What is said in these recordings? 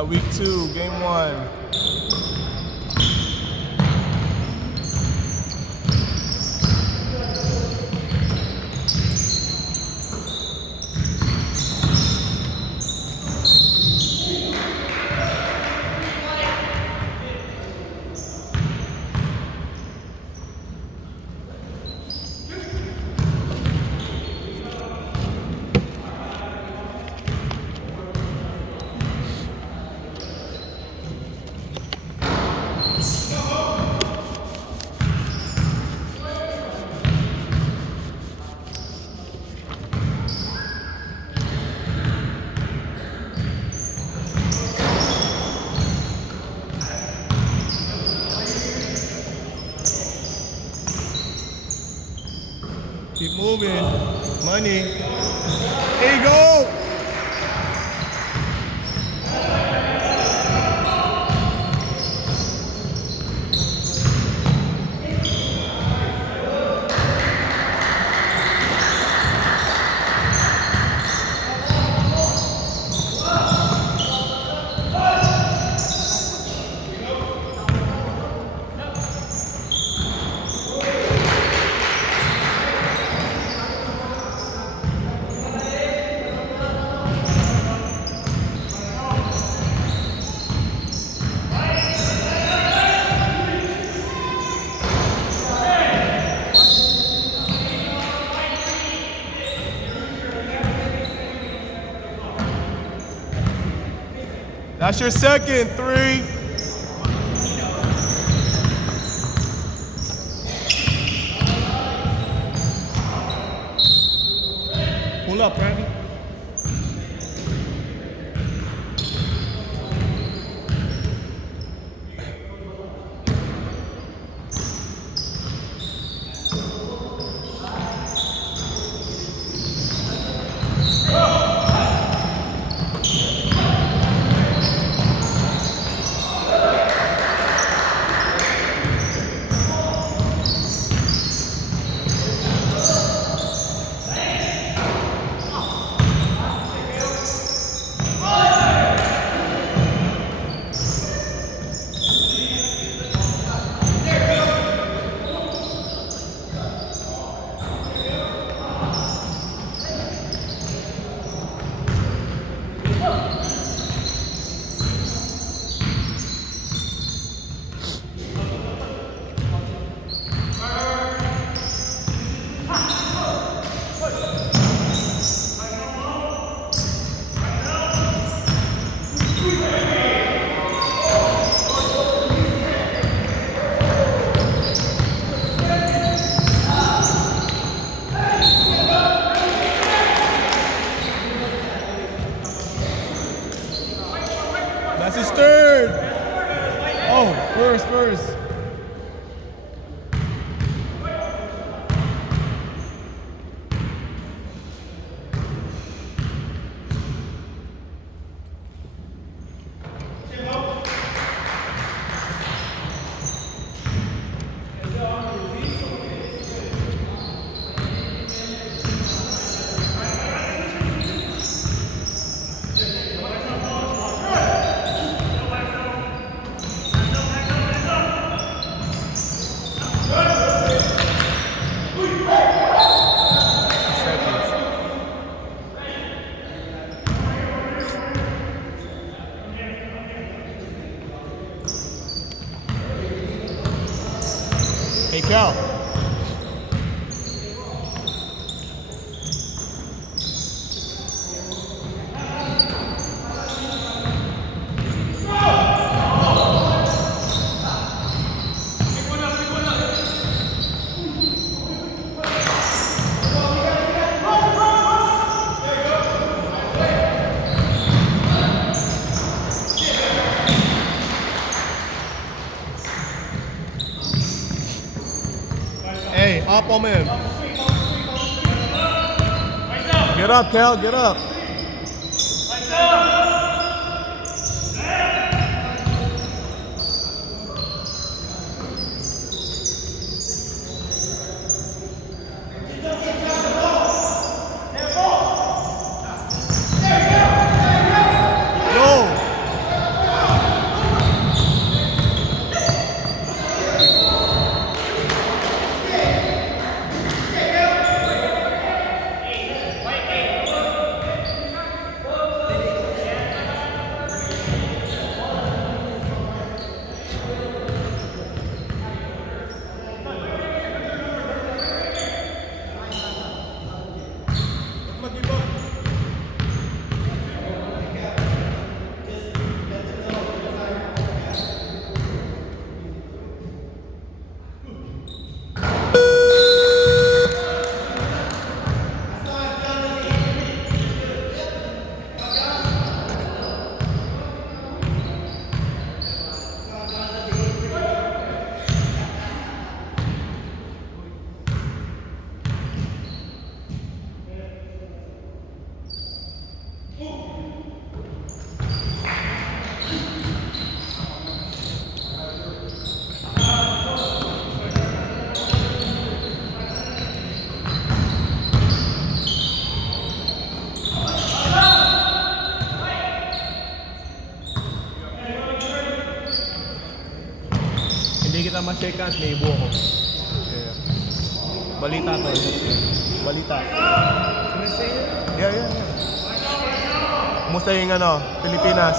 Week 2, game 1. Keep moving. Money. There you go. That's your second 3. Pull up, Randy. That's his third. Oh, first. Hey, Cal. Hey, up on him. Get up, Cal, get up. Go. ka ma-shake hands, may ibo ako. Yeah. Balita to. Balita. Yeah. Kumusta yung Pilipinas?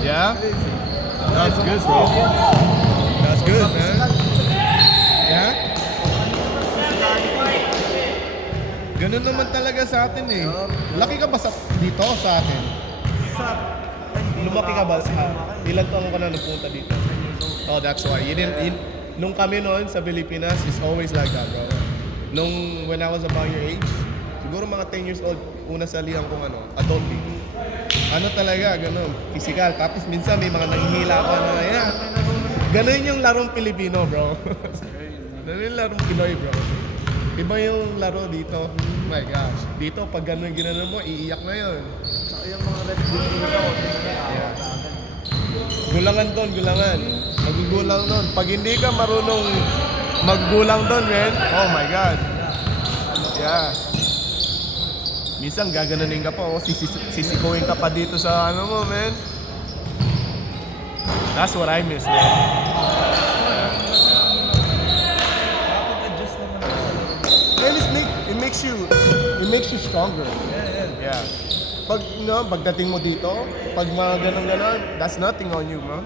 Yeah? That's good, bro. That's good, man. Yeah? Ganun naman talaga sa atin eh. Laki ka ba dito sa atin? Lumaki ka ba? Ilan taon ka na napunta dito? Oh, that's why. Nung kami noon sa Pilipinas, it's always like that, bro. When I was about your age, siguro mga 10 years old, una salihan kong adult league. Talaga, ganun, physical. Tapos minsan may mga nanghihila pa na, yeah. Ganun yung larong Pilipino, bro. Ganun yung larong Pinoy, bro. Iba yung laro dito. Oh my gosh. Dito, pag ganun ginanon mo, iiyak na yun. Saka yung mga ref dito, yeah. Gulangan doon, gulangan. Magugulang doon. Pag hindi ka marunong maggulang doon, man, oh my God. Yeah. Minsan gaganunin ka pa, sisikuin ka pa dito sa mo, man. That's what I miss, man. It makes you stronger. Yeah. Pagdating mo dito, pag mga ganun, that's nothing on you, man.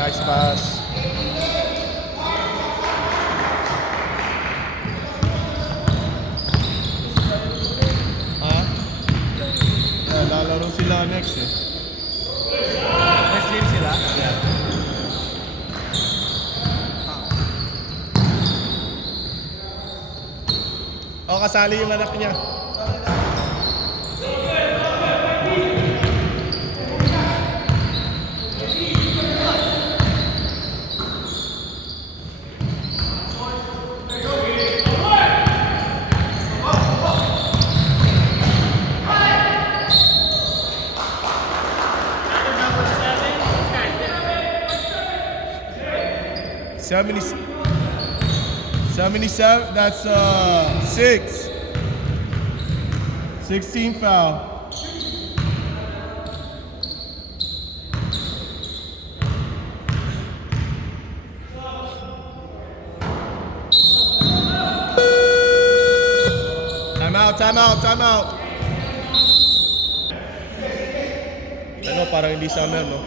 Nice pass. Lalaro sila next eh. Next game sila? Yeah. Kasali yung anak niya. Seventy, that's 6. 16 foul. Time out. Parang hindi summer, no?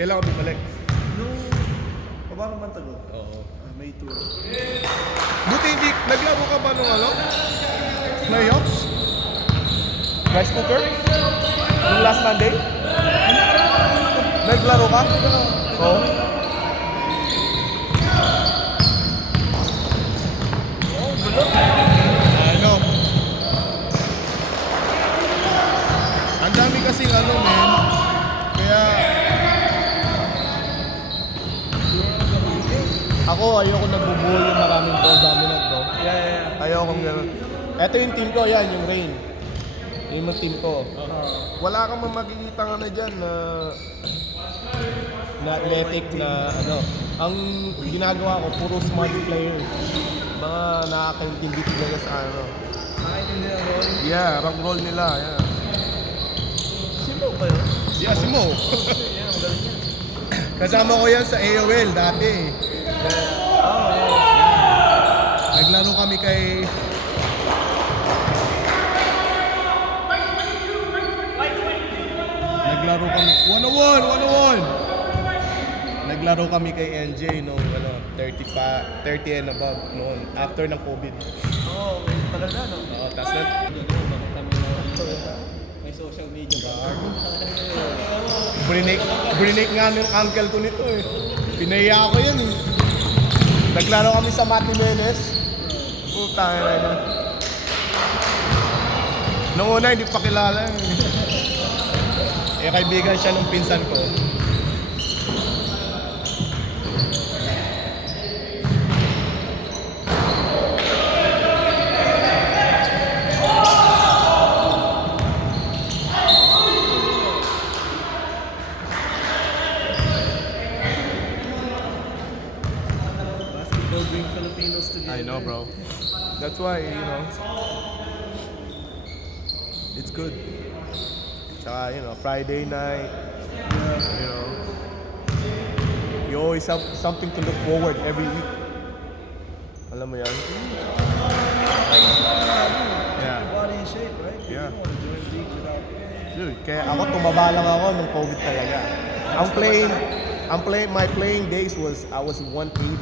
Kailan ka bumalik? Paano man tagal? Oo. May 2. Buti hindi, naglaro ka ba nung playoffs? Rice cooker? Nung last Monday? Naglaro ka? Oo. I know. Ang dami kasing man. Kaya ako, ayoko nagbubuo yung maraming ball dominant, bro. Yeah. Ayoko gano'n. Ito yung team ko, yan, yung Rain. Yung team ko. Wala kang makikita dyan na athletic na Ang ginagawa ko, puro smart players. Mga nakakaintindi talaga sa Nakakaintindi ang role? Yeah, rank role nila, yeah. Sino ba yun? Yeah, si Mo. Ang galing yan. Kasama ko yan sa AOL dati. Naglaro kami kay... Naglaro kami... 101! Naglaro kami kay NJ noong 30 and above noon, after ng COVID. May tagal na, no? Oo, tas na... May social media ba? Brinake nga ng uncle ko nito eh. Pinaya ako yan eh. Naglaro kami sa Mati Menes. Puta na yun. Noong una hindi pa kilala eh. Eh, kaibigan siya nung pinsan ko. Basketball bring Filipinos together. I know, bro. That's why, you know, it's good. Tsaka, you know, Friday night, you know, you always have something to look forward every week. Alam mo yan? Yeah. Your body in shape, right? Yeah. You don't want to join the league without. Dude, kaya ako tumaba lang ako nung COVID talaga. My playing days was, I was 180.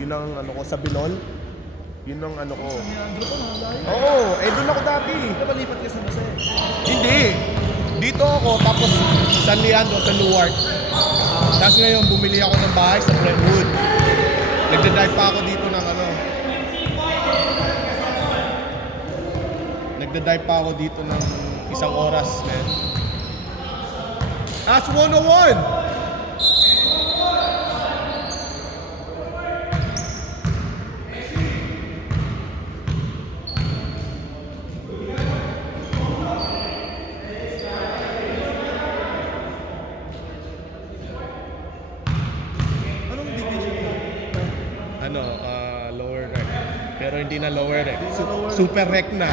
Yun ang ano ko, sa Binol. Yun ang ano ko. Leandro ko, malayo. Oo, eh doon ako dati. Napalipat ka sa Mase. Hindi. Dito ako, tapos San Leandro, sa Newark. Tapos ngayon, bumili ako ng bahay sa Brentwood. Nagda-drive pa ako dito ng ano. Nagda-drive pa ako dito ng isang oras, man. That's 101! Anong division mo? Ano, lower rec. Pero hindi na lower rec. Hindi na lower rec. Super rec na.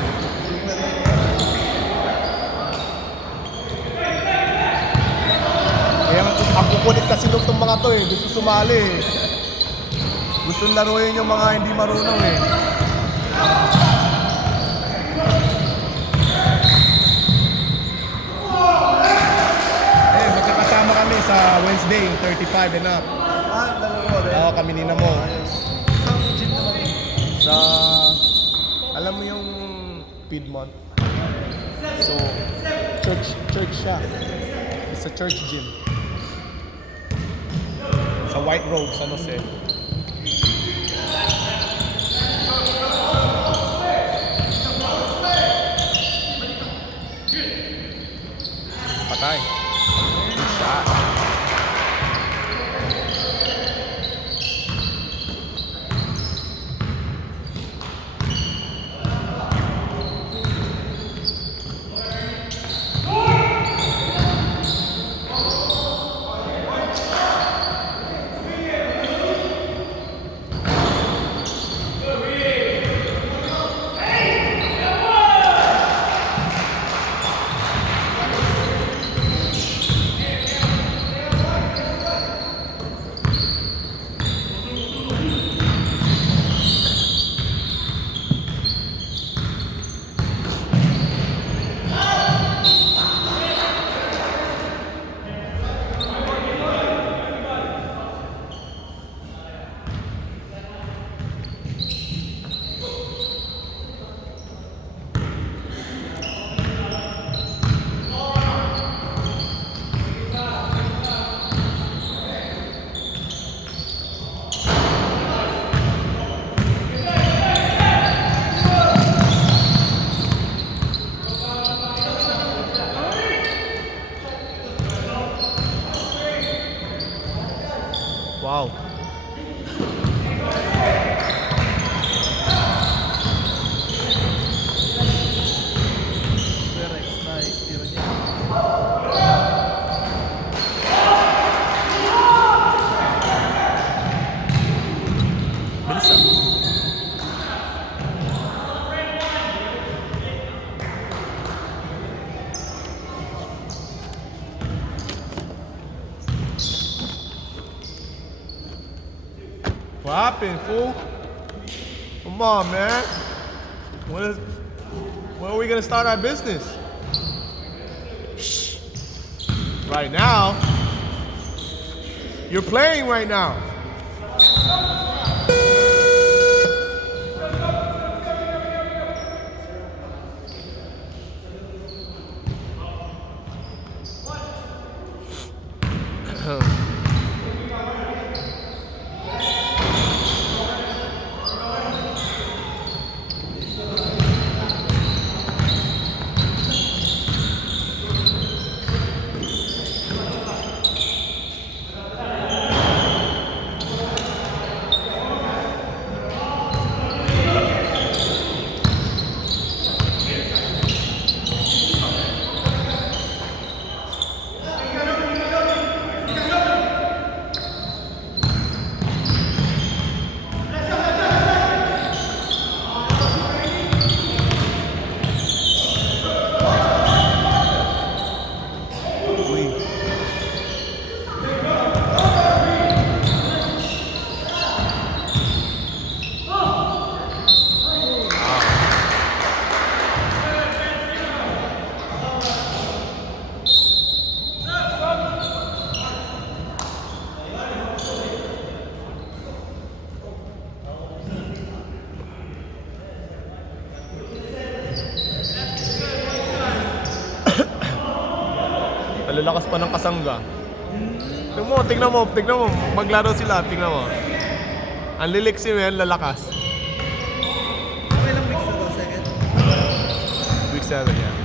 Kaya ang kukulit kasi nung itong mga to eh. Gusto sumali eh. Gusto laruin yung mga hindi marunong eh. Eh, magkakasama kami sa Wednesday, yung 35 and up. Dalawa rin. Oo, kami ni Namo. Ayos. Saan gym naman? Sa, alam mo yung Piedmont? So, church siya. It's a church gym. Sa White Road, San Jose. Patay. Good shot. Wow. Perex, nice. Tira niya. Bilis ah. What happened, fool? Come on, man. When are we gonna start our business? Shh. Right now? You're playing right now. Malalakas pa ng kasangga. Tingnan mo. Maglaro sila, tingnan mo. Ang liliksi men, lalakas. Okay lang mix na to, second. Week 7, yeah.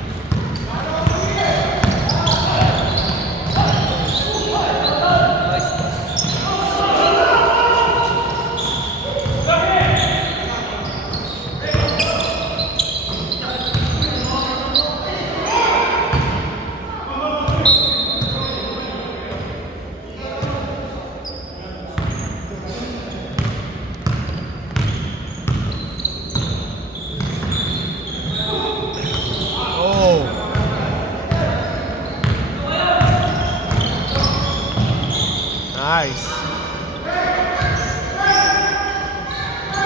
Nice pass. Oh. Nice.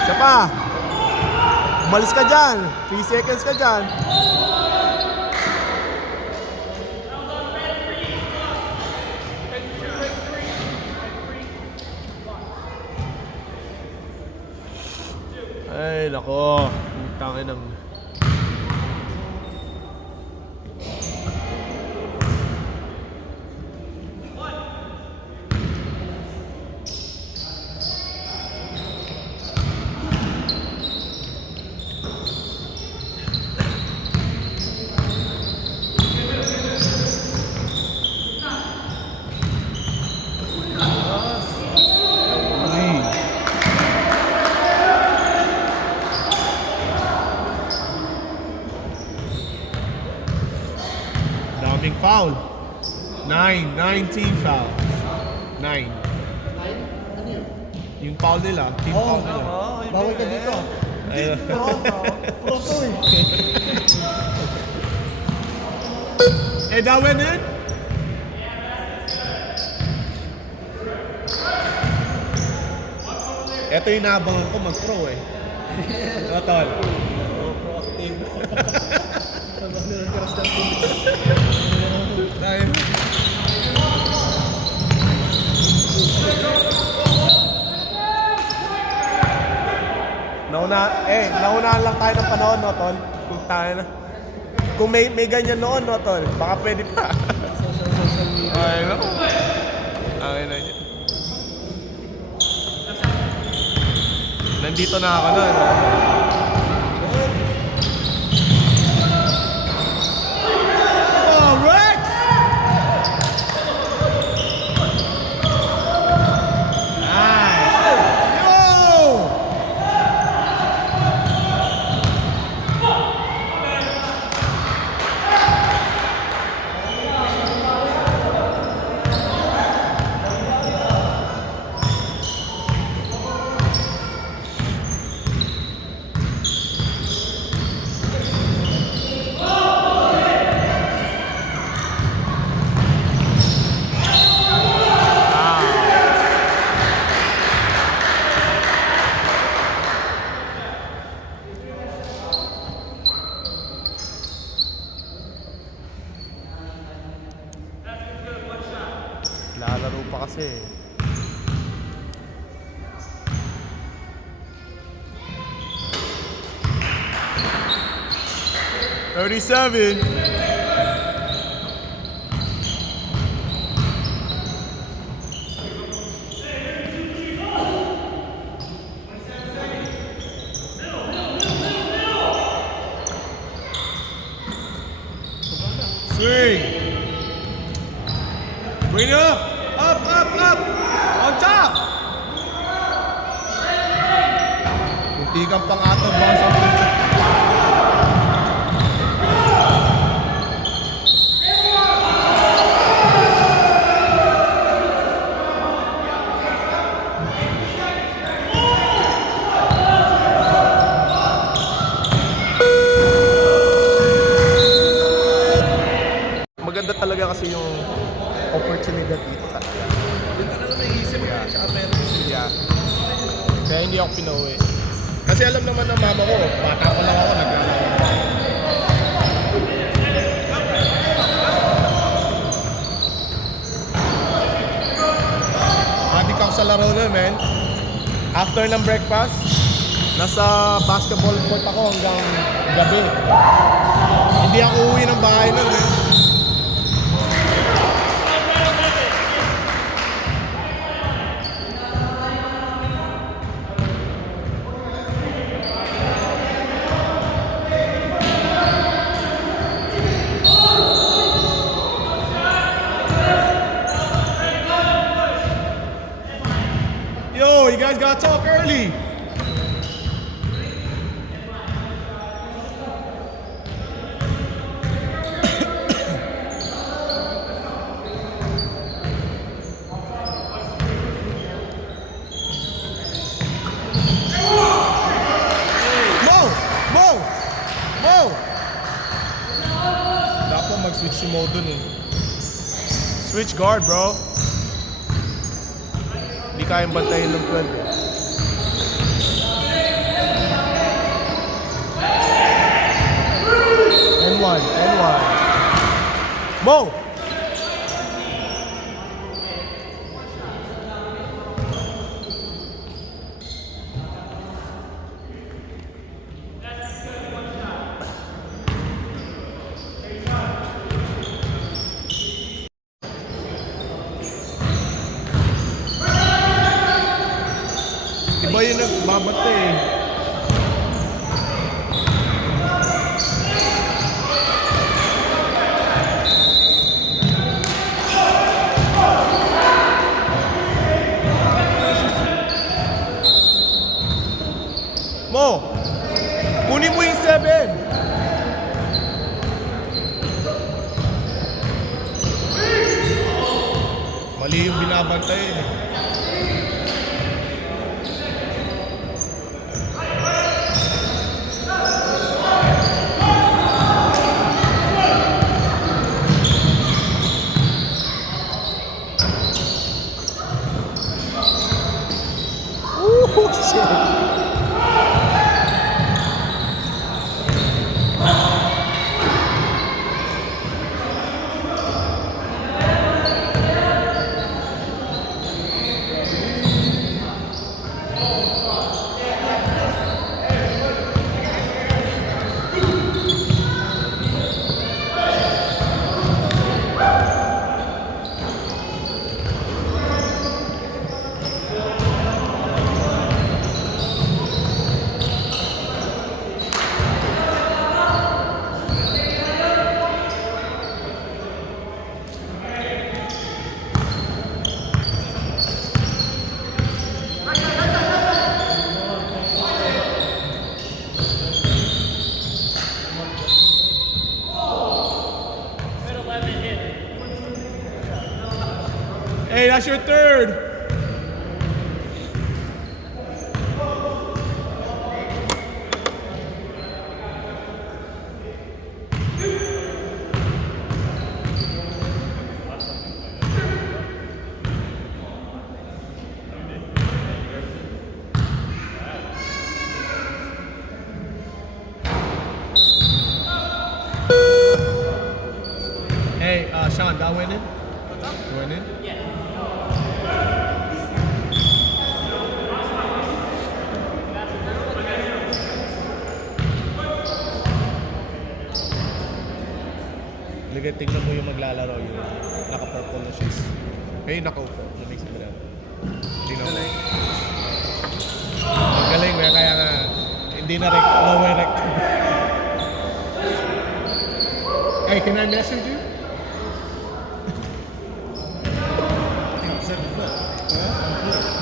Isa pa. Umalis ka dyan. 3 seconds ka dyan. Ay, nako. Tangin ng... Daming foul. 19 foul. 9. Yung foul nila, team foul nila. Bawal ka dito. Ayun. Pronto eh. Hey, that went in? Ito yung naabangan ko mag-pro eh. Ano tol? Proactive. Sabang nilatiras ng tubig. Dahil... Naunahan lang tayo ng panahon, no, tol? Kung tayo na. Kung may ganyan noon, no, tol? Baka pwede pa. Social media. Ay, no? Ay, na niya. Nandito na ako na, no? Oh, Rex! Nice! Yo! Lalaro pa kasi. "37. Swing. Bring it up. Up. On top. Munti kang pangatod ba sa maganda talaga kasi yung opportunity dito talaga. Doon ka na lang naiisip eh. Tsaka meron yung Yeah. Kaya hindi ako pinauwi. Kasi alam naman ng mama ko, bata pa lang ako, naglalaro. Adik ako sa laro na, man. After ng breakfast, nasa basketball court ako hanggang gabi. Hindi ako uwi ng bahay nun, man. Charlie! Mo! Mo! Mo! Dapat mag-switch si Mo dun eh. Switch guard, bro. Hindi kayang bantayin ng 12 eh. N1, N1. Mo! Iba yung nagbabata eh. Mo! Kunin mo yung 7! Mali yung binabantay eh. Ooh, shit! Hey, that's your third. Hey, Sean, that winning? What's up? Winning? Ligay, tignan mo yung maglalaro yung naka-purple na shoes. Hey, nakaupo. Namix mo na. Tignan mo. Magaling, kaya nga hindi na lower rect. Hey, can I message you?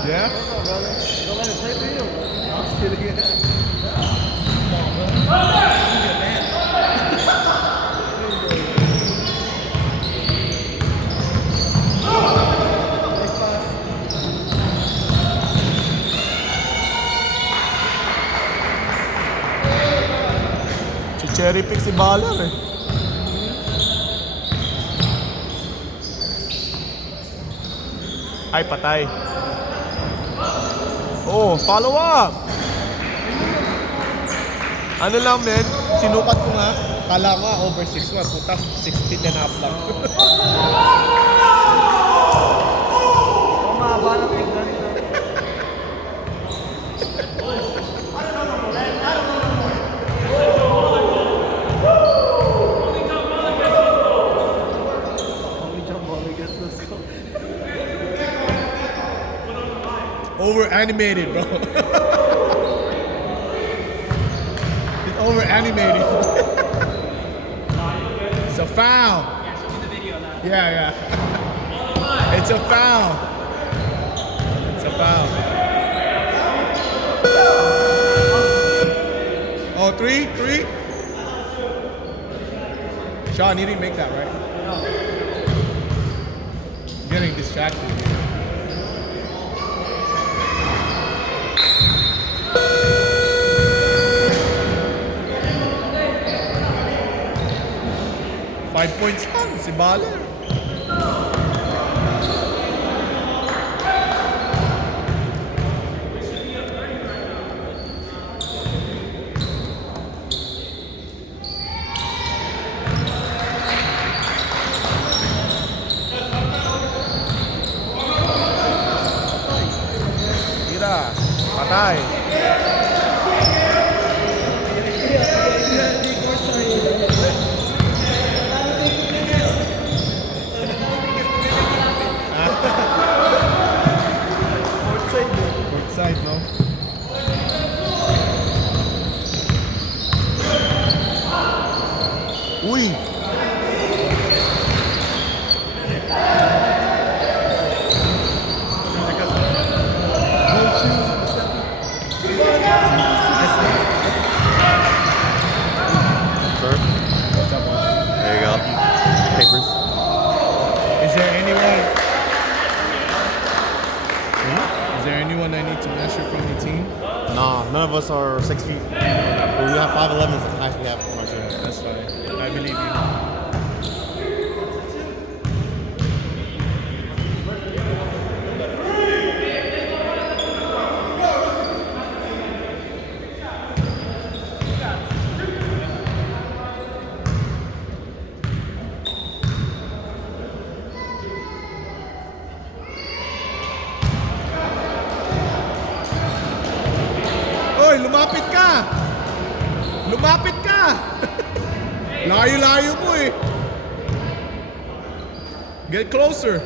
Yeah? Don't let it play for you. I'm just kidding. Cherry pick si Baller eh. Ay, patay. Oh, follow up. Ano lang, men? Sinukat ko nga. Kala ko nga, over 6 nga. Putas, 16 and a half lang. Mahaba ng tignan. Over animated, bro. It's over animated. It's a foul. Yeah, show me the video now. Yeah. It's a foul. It's a foul. Oh, three. Sean, you didn't make that, right? No. Getting distracted. Five points lang, si Baller. Tira, patay. Hindi ko Courtside, no? Uy! Sir, there you go. Papers. Is there anyone? Is there anyone I need to measure from the team? Nah, none of us are 6 feet. Well, we have 5'11" is the highest we have from our team. That's fine. I believe you. Oy, lumapit ka! Lumapit ka! Layo-layo mo eh. Get closer.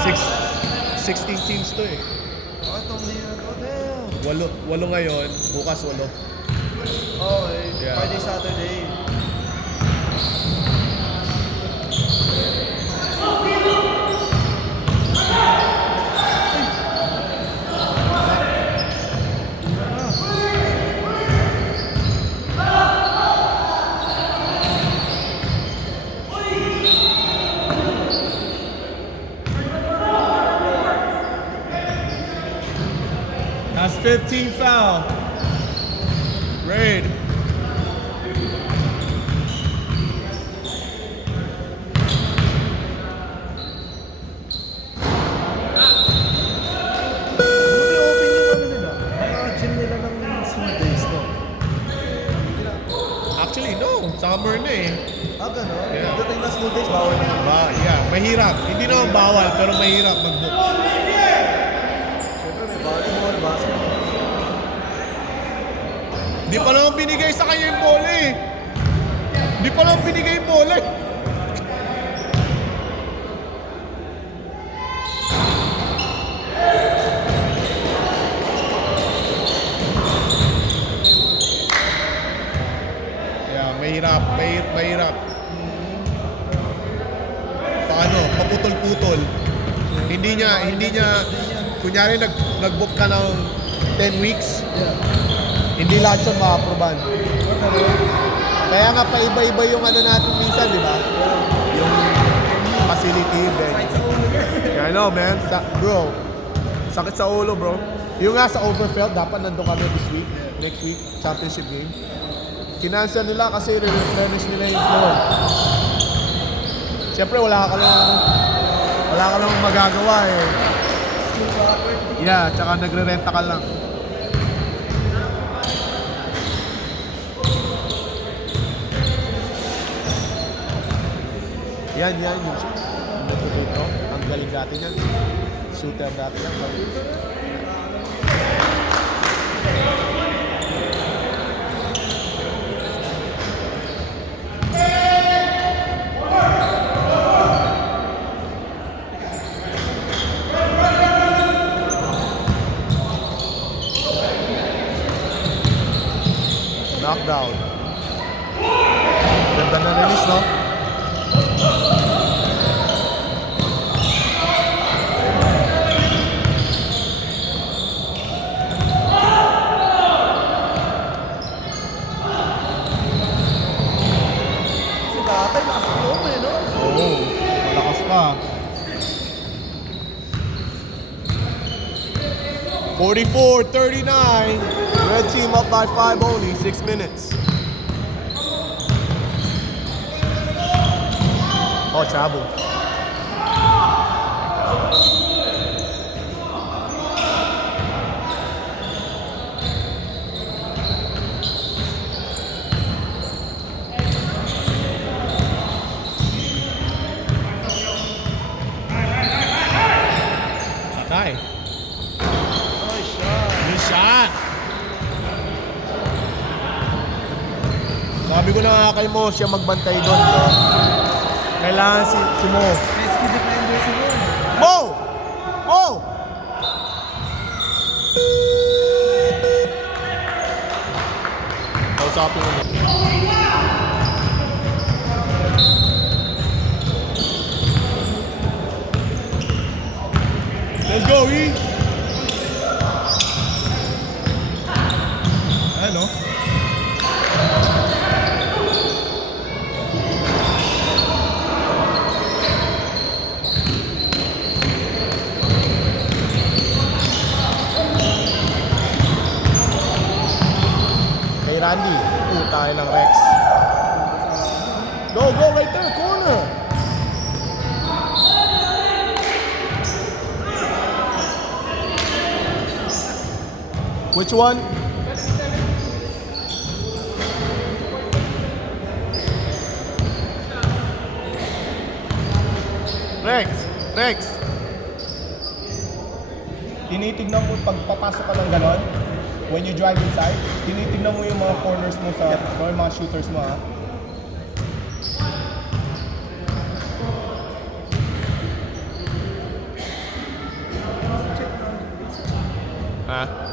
Six, 16 teams to eh. Walo ngayon, bukas walo. Oh, Yeah. Friday, Saturday. That's 15 foul. Raid. Buti open yung ano nila. Mga gym nila ng school days, no? Actually, no. Summer na eh. Gano'n? Yeah. Dating na school days, bawal na. Yeah, mahirap. Hindi naman bawal, pero mahirap mag-book. Siyempre may volleyball, basketball. Di pa naman binigay sa kanya yung bola eh. Di pa naman binigay yung bola eh. mahirap. Paano? Paputol-putol. Hindi niya, kunyari nag-book ka ng 10 weeks, Yeah. hindi lahat yun ma-approvean. Kaya nga paiba-iba yung ano natin minsan, di ba? Yung facility, bed. Kahit sa ulo niya. Yeah, I know, man. Bro, sakit sa ulo, bro. Yung nga sa Overfelt, dapat nandun kami this week, next week, championship game. Kinansel nila kasi re-replenish nila yung floor. Siyempre, wala ka lang magagawa eh. Yeah, tsaka nagre-renta ka lang. Yan, yung dito. Ang galing dati yan. Shooter dati yan. Knockdown. Ganda na release, no? Si tatay, lakas ng loob eh, no? Oo, malakas pa. 44-39. Red team up by 5 only, 6 minutes. Oh, travel. Patay. Nice shot. Good shot. Sabi ko na nga kay Mo, siya magbantay doon, bro. Kailangan si Mo. Risky defender si Mo. Mo! Mo! Kausapin mo. Let's go, E! Ano? Kay Randy, tayo ng Rex. Go, go, right there, corner! Which one? Rex! Rex! Tinitignan mo pag papasok ka ng ganon, when you drive inside, tinitignan mo yung mga corners mo sa, or yung mga shooters mo, ha? Ha? Oh.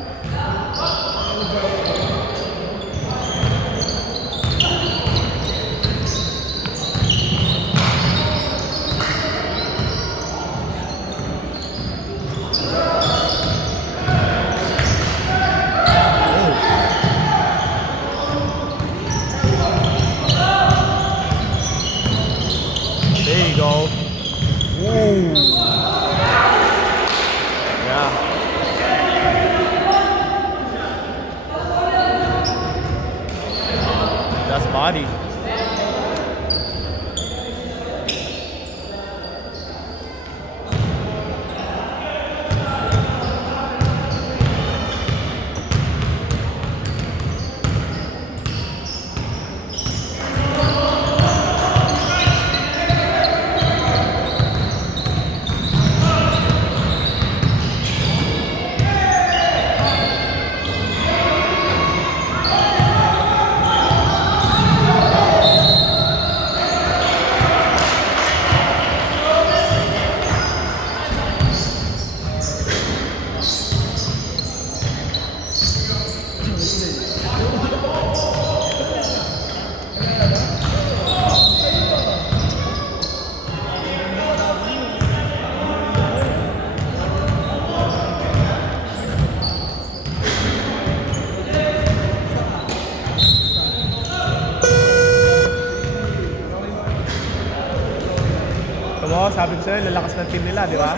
Tumo, sabi ko sa'yo, lalakas ng team nila, di ba?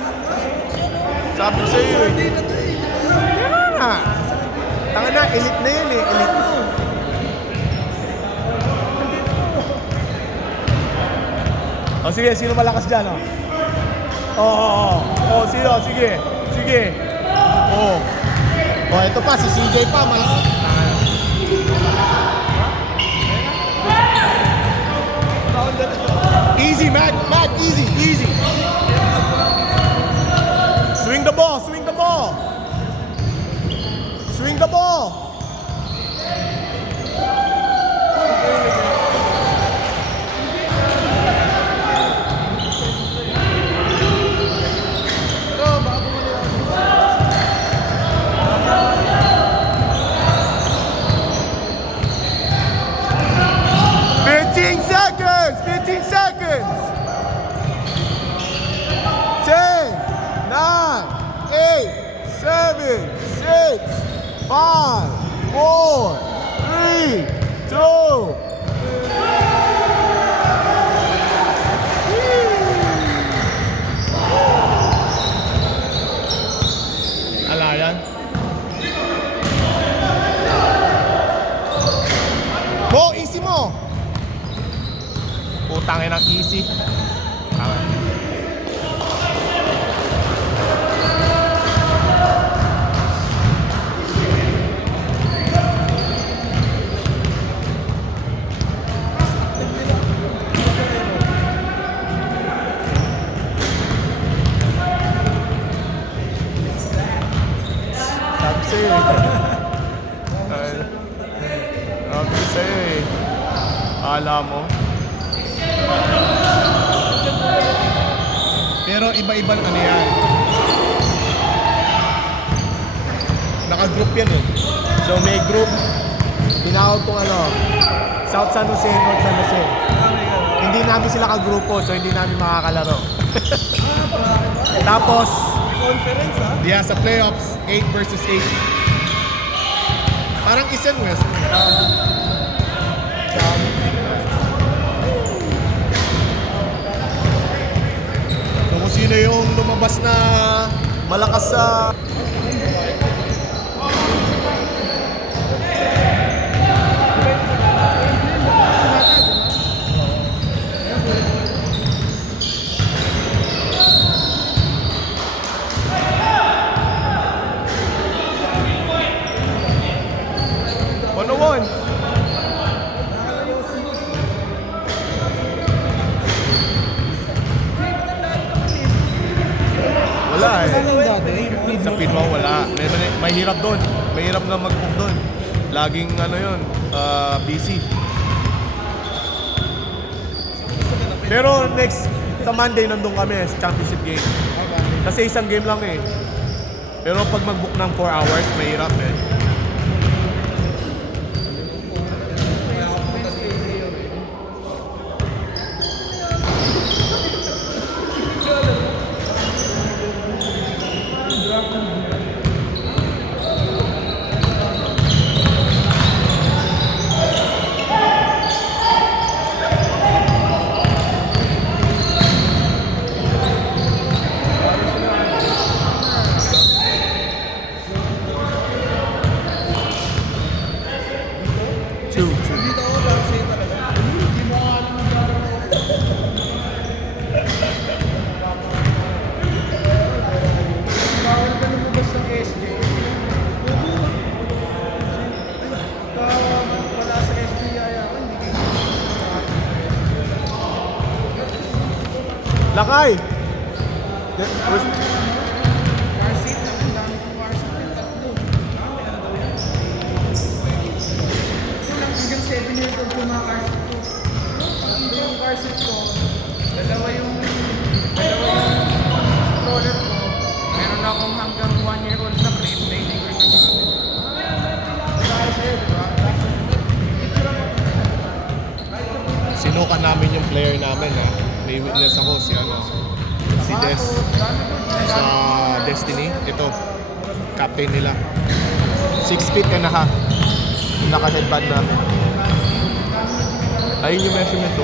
Sabi ko sa'yo eh. Hindi na to eh. Tama na. Tanga na, elite na yun eh. Elite. O sige, sino malakas dyan? Oo, sino? Sige. Sige. Oo. Oh, ito pa, si CJ pa, malakas. Easy, Matt, easy, easy. Swing the ball, swing the ball. Swing the ball. Pero baka bumalik ako. 15 seconds! 15 seconds! 10, 9, 8, 7, 6, 5, 4, 3, 2. Ala yan? Mo, easy mo! Putangin ng easy. Tama. Sabi sa'yo eh. Sabi sa'yo eh. Alam mo. Pero iba-ibang ano yan. Naka-group yan eh. So may group. Tinawag kong ano, South San Jose, North San Jose. Hindi namin sila ka-grupo, so hindi namin makakalaro. Tapos, Conference ha? yeah, sa playoffs, 8 versus 8. Parang East and West. So kung sino yung lumabas na malakas sa... One-on-one. Wala eh. Sa Pinmo wala. Mahirap doon. Mahirap na mag-book doon. Laging ano yun, busy. Pero next, sa Monday nandun kami sa championship game. Kasi isang game lang eh. Pero pag mag-book ng 4 hours, mahirap eh. Dito ako lang sa'yo talaga. Hindi mo alam ang gano'n. Bawal ka lumabas ng SJ. Wala sa SJ yaya ka, hindi kayo. Lakay! Car seat, ang dami kong car seat ng tatlo. Dami ka na daw yan. Ito lang, hanggang 7 years old ko mga car seat ko. Ito yung car seat ko. Dalawa yung stroller ko. Meron akong hanggang 1-year-old na crib na hindi ko nagagamit. Dahil sa'yo, di ba? Sinuka namin yung player namin ha. May witness ako si ano. Si Des. Sa Destiny. Ito. Captain nila. 6 feet and a half. Yung naka-headband namin. Ayun yung measurement to.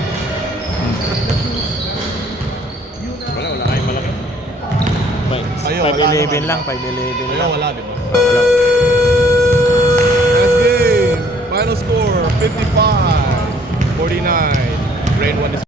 Kayo, wala 5'11 naman. lang, 5'11 Kayo lang. wala, di ba? Wala. Last game. Final score, 55-49. Rain 1 is